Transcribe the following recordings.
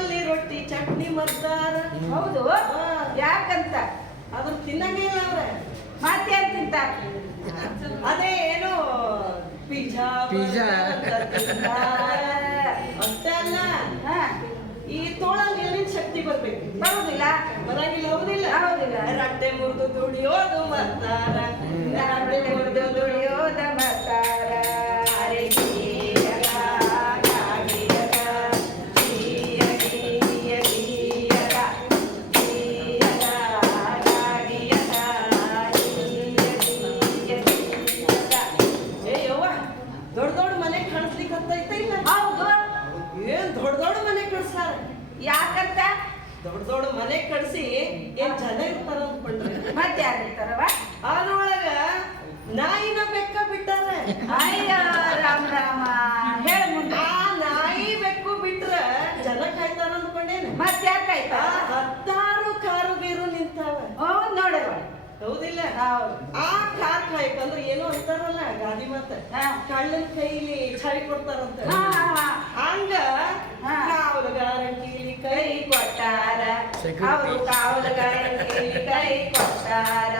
ತೋಳಲ್ಲಿ ರೊಟ್ಟಿ ಚಟ್ನಿ ಮಾಡ್ತಾರ. ಹೌದು, ಯಾಕಂತ ಅದ್ರ ತಿನ್ನಂಗೇ ಇಲ್ಲ ಅವ್ರೆ. ಮತ್ತೇನ್ ತಿಂತಾರ? ಅದೇ ಏನು ಪಿಜ್ಜಾ ಅಷ್ಟೇ ಅಲ್ಲ, ಈ ತೋಳಲ್ಲಿ ನೀರಿನ ಶಕ್ತಿ ಬರ್ಬೇಕು. ಬರುದಿಲ್ಲ, ಬರಂಗಿಲ್ಲ. ಹೌದಿಲ್ಲ? ಹೌದಿಲ್ಲ. ರಟ್ಟೆ ಮುರಿದು ದುಡಿಯೋದು ಮಾಡ್ತಾರ. ರಟ್ಟೆ ಮುರಿದು ದುಡಿಯೋದ ಮಾಡ್ತಾರ. ಯಾಕಂತ ದೊಡ್ಡ ದೊಡ್ಡ ಮನೆ ಕಟ್ಸಿ ಏನ್ ಜನ ಇರ್ತಾರ ಅಂದ್ಕೊಂಡ್ರೆ ಮತ್ತೆ ಯಾರು ಇರ್ತಾರವ? ಅದ್ರೊಳಗ ನಾಯಿನ ಬೆಕ್ಕ ಬಿಟ್ಟಾರೆ. ಅಯ್ಯ ರಾಮ ರಾಮ, ಹೇಳ ಮುಂದೆ. ಆ ನಾಯಿ ಬೆಕ್ಕು ಬಿಟ್ರ ಜನ ಕಾಯ್ತಾರ ಅಂದ್ಕೊಂಡೇನೆ. ಮತ್ತೆ ಯಾರು ಕಾಯ್ತಾರ? 16 ಕಾರು ಗೀರು ನಿಂತಾವ. ನೋಡವ. ಹೌದಿಲ್ಲ? ಹೌದು. ಆ ಕಾರ್ ಕಾಯ್ಕಂದ್ರೆ ಏನೋ ಅಂತಾರಲ್ಲ ಗಾದಿ ಮಾತ, ಕಳ್ಳನ ಕೈಲಿ ಚಾವಿ ಕೊಡ್ತಾರಂತ. ಹಂಗ ಕಾವಲುಗಾರ ಕೀಲಿ ಕೈ ಕೊಟ್ಟಾರ, ಅವರು ಕಾವಲುಗಾರ ಕೀಲಿ ಕೈ ಕೊಟ್ಟಾರ.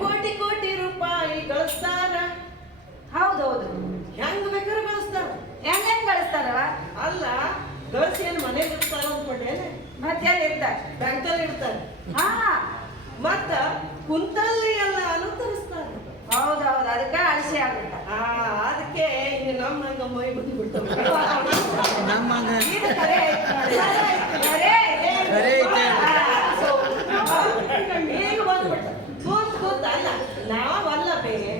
ಕೋಟಿ ಕೋಟಿ ರೂಪಾಯಿ ಗಳಿಸ್ತಾರ. ಹೌದೌದು, ಹೆಂಗ್ ಬೇಕಾದ್ರೆ ಗಳಿಸ್ತಾರ. ಹೆಂಗ್ ಗಳಿಸ್ತಾರವ? ಅಲ್ಲ, ಗಳಿಸಿ ಏನ್ ಮನೇಲಿ ಇರ್ತಾರ ಅಂದ್ಕೊಂಡೇನೆ. ಮತ್ತೆ ಇರ್ತಾರ, ಬ್ಯಾಂಕಲ್ಲಿ ಇರ್ತಾರೆ. ಮತ್ತ ಕುಂತಲ್ಲಿ ಎಲ್ಲ ಅನುತರಿಸ್ತಾರೆ. ಹೌದೌದು, ಅದಕ್ಕೆ ಅಳಸಿ ಆಗುತ್ತ. ಅದಕ್ಕೆ ಈಗ ನಮ್ಮ ಹಂಗ ಮೈ ಬಂದ್ಬಿಡ್ತಾವ. ಈಗ ಬಂದ್ಬಿಟ್ಟ ಕೂತ್ ಅಲ್ಲ, ನಾವಲ್ಲ ಬೇರೆ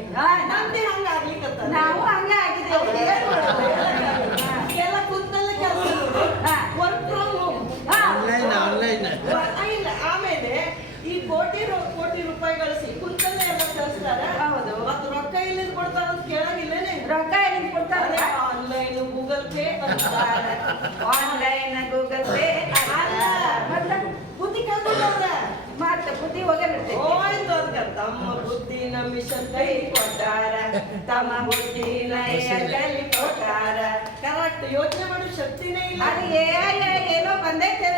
ನಮ್ದೇ ಹಂಗ ಆಗ್ಲಿಕ್ಕತ್ತ. ನಾವು ಹಂಗೆ ಆಗಿದ್ದೇವೆ. ಎಲ್ಲ ಕೂತಲ್ಲೇ ಕೆಲಸ, ವರ್ಕ್ ಫ್ರಮ್ ಹೋಮ್. ಇಲ್ಲ, ಆಮೇಲೆ ಈ ಕೋಟಿ ರೂಪಾಯಿ ಗಳಿಸಿ ಕುಂತಲ್ಲೇ ಎಲ್ಲ ಕಳಿಸ್ತಾರ. ಹೌದು. ಮತ್ತು ರೊಕ್ಕ ಎಲ್ಲಿಂದ ಕೊಡ್ತಾರ ಅಂತ ಕೇಳಂಗಿಲ್ಲೇನೆ. ರೊಕ್ಕ ಎಲ್ಲಿಂದ ಕೊಡ್ತಾರ? ಆನ್ಲೈನ್ ಗೂಗಲ್ ಪೇ ಅಂತಾರೆ. ಆನ್ಲೈನ್ ಗೂಗಲ್ ಪೇ ಅಲ್ಲ, ಬುದ್ಧಿ ಕಲ್ತ್ಕೊಂಡವ್ರ. ಮತ್ತೆ ಬುದ್ಧಿ ಹೋಗಿರುತ್ತೆ. ತಮ್ಮ ಬುದ್ಧಿ ನಮಿಷನ್ ಕೈ ಕೊಟ್ಟಾರ, ತಮ್ಮ ಬುದ್ಧಿ ಕೈ ಕೊಟ್ಟಾರ. ಕರೆಕ್ಟ್ ಯೋಚನೆ ಮಾಡೋ ಶಕ್ತಿನೇ ಇಲ್ಲ. ಅದು ಏನೋ ಬಂದೈತೆ.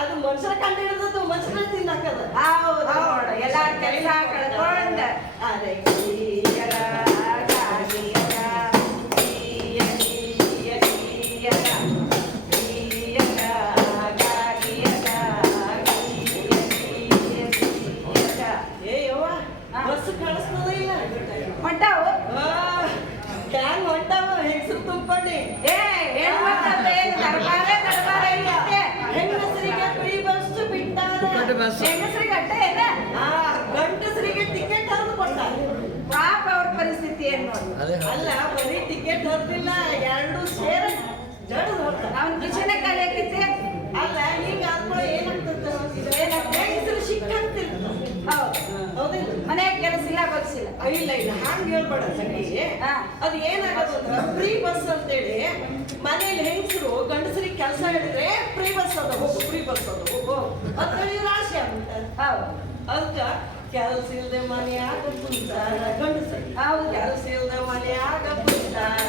ಅದು ಮನುಷ್ಯರ ಕಂಡು ಹಿಡಿದದ್ದು ಮನುಷ್ಯರ ತಿನ್ನಕದ. ಹೌದು, ಎಲ್ಲ ಕೆಲಸ ಕಳ್ಕೊಂಡ ಅದೇ ಬಸ್ ಕಳಿಸ್ತದ ಇಲ್ಲ ಹೊಂಟಾವು. ಕ್ಯಾನ್ ಹೊಂಟಾವ ಹೆಂಗಸರು ತುಂಬ್ಕೊಂಡಿ. ಹೆಂಗಸರಿಗೆ ಫ್ರೀ ಬಸ್ ಬಿಟ್ಟಾರ. ಹೆಂಗಸರಿಗೆ ಅಡ್ಡ ಏನ? ಗಂಡಸರಿಗೆ ಟಿಕೆಟ್ ಹರಿದು ಕೊಟ್ಟಾರ. ಪಾಪ ಅವ್ರ ಪರಿಸ್ಥಿತಿ ಏನು ನೋಡಿ. ಅಲ್ಲ, ಬರೀ ಟಿಕೆಟ್ ಹರಿದಿಲ್ಲ, 2 ಸೇರ್ ಜಡದ್ ಹೊಡ್ತಾರ. ಅವ್ನ ಕಿಶನ ಕಾಲ ಹಾಕಿದ್ದೆ. ಅಲ್ಲ, ಈಗ ಆದ್ಮೇಲೆ ಏನಾಗ್ತದೆ, ಹೆಂಗಸರು ಸಿಕ್ಕಂತಿರ್ತ. ಹೌದಿಲ್ಲ? ಮನೆಯಾಗ ಕೆಲಸ ಇಲ್ಲ, ಬಗ್ಸಿಲ್ಲ. ಇಲ್ಲ ಇಲ್ಲ, ಹಂಗ ಹೇಳ್ಬೇಡ ಸರಿ. ಅದು ಏನಾಗದು ಅಂದ್ರೆ ಫ್ರೀ ಬಸ್ ಅಂತೇಳಿ ಮನೇಲಿ ಹೆಂಗಸರು ಗಂಡಸರಿಗೆ ಕೆಲಸ ಹೇಳಿದ್ರೆ ಫ್ರೀ ಬಸ್ ಅದ ಹೋಗು, ಫ್ರೀ ಬಸ್ ಅದ ಹೋಗು ಅಂತ ಹೇಳಿ ರಾಶಿ ಆಗ್ಬಿಟ್ಟಾರೆ. ಅದಕ್ಕ ಕೆಲಸ ಇಲ್ದೆ ಮನೆಯಾಗ ಕುಂತಾರ ಗಂಡಸರು. ಹೌದು, ಕೆಲಸ ಇಲ್ದೆ ಮನೆಯಾಗ ಕುಂತಾರ.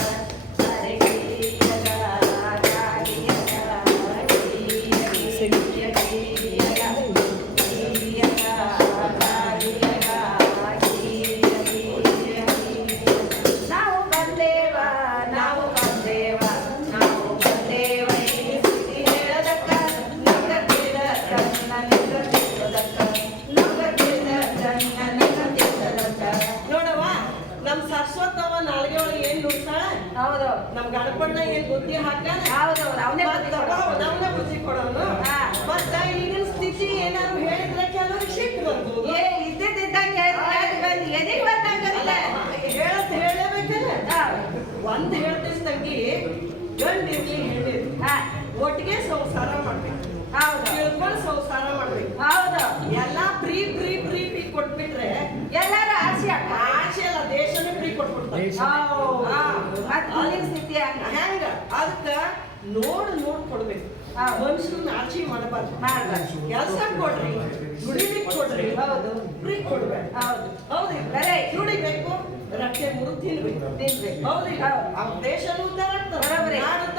ನಮ್ ಗಣಪಣ್ಣ ಏನ್ ಬುದ್ಧಿ ಹಾಕಾನ. ಅವನೇ ಬುದ್ಧಿ ಕೊಡೋನು. ಮತ್ತ ಈಗಿನ ಸ್ಥಿತಿ ಏನಾದ್ರು ಹೇಳಿದ್ರೆ ಕೆಲವ್ರಿಗೆ ಸಿಟ್ಟು ಬರ್ಬೋದು. ಇದ್ದಿದ್ದಂಗೆ ಹೇಳತ್ ಹೇಳಬೇಕಲ್ಲ. ಒಂದ್ ಹೇಳ್ತೀವಿ ತಂಗಿ, ಗಂಡಿರ್ಲಿ ಹೇಳಿರ್ಲಿ ಒಟ್ಟಿಗೆ ಸಂಸಾರ ಮಾಡ್ಬೇಕು. ತಿಳ್ಕೊಂಡು ಸಂಸಾರ ಮಾಡ್ಬೇಕು. ಎಲ್ಲಾ ಫ್ರೀ ಫ್ರೀ ಫ್ರೀ ಫ್ರೀ ಕೊಟ್ಬಿಟ್ರೆ ಎಲ್ಲಾರು ಆಸೆ ಅಲ್ಲ, ದೇಶನೇ ಫ್ರೀ ಕೊಟ್ಬಿಡ್ತಾರೆ. ಸ್ಥಿತಿ ಹೆಂಗ ಅದಕ್ಕ ನೋಡ್ ಕೊಡ್ಬೇಕು. ಹೌದು. ಮನುಷ್ಯರನ್ನ ಆರ್ಚಿ ಮಾಡಬಾರ್ದು. ಮಾಡ್ಬಾರ್ದು. ಕೆಲಸ ಕೊಡ್ರಿ, ದುಡಿಲಿಕ್ಕೆ ಕೊಡ್ರಿ, ಹೌದು. ಫ್ರೀ ಕೊಡ್ಬೇಡ. ಹೌದು. ಹೌದು, ಬರೇ ದುಡಿಬೇಕು, ರೊಟ್ಟೆ ಮುರು ತಿನ್ಬೇಕು. ತಿನ್ಬೇಕು. ಹೌದು, ಹೌದು. ಆ ದೇಶನೂ ಉದ್ಧಾರ ಆಗ್ತದೆ, ಬರೋಬ್ಬರಿ. ನಾಡು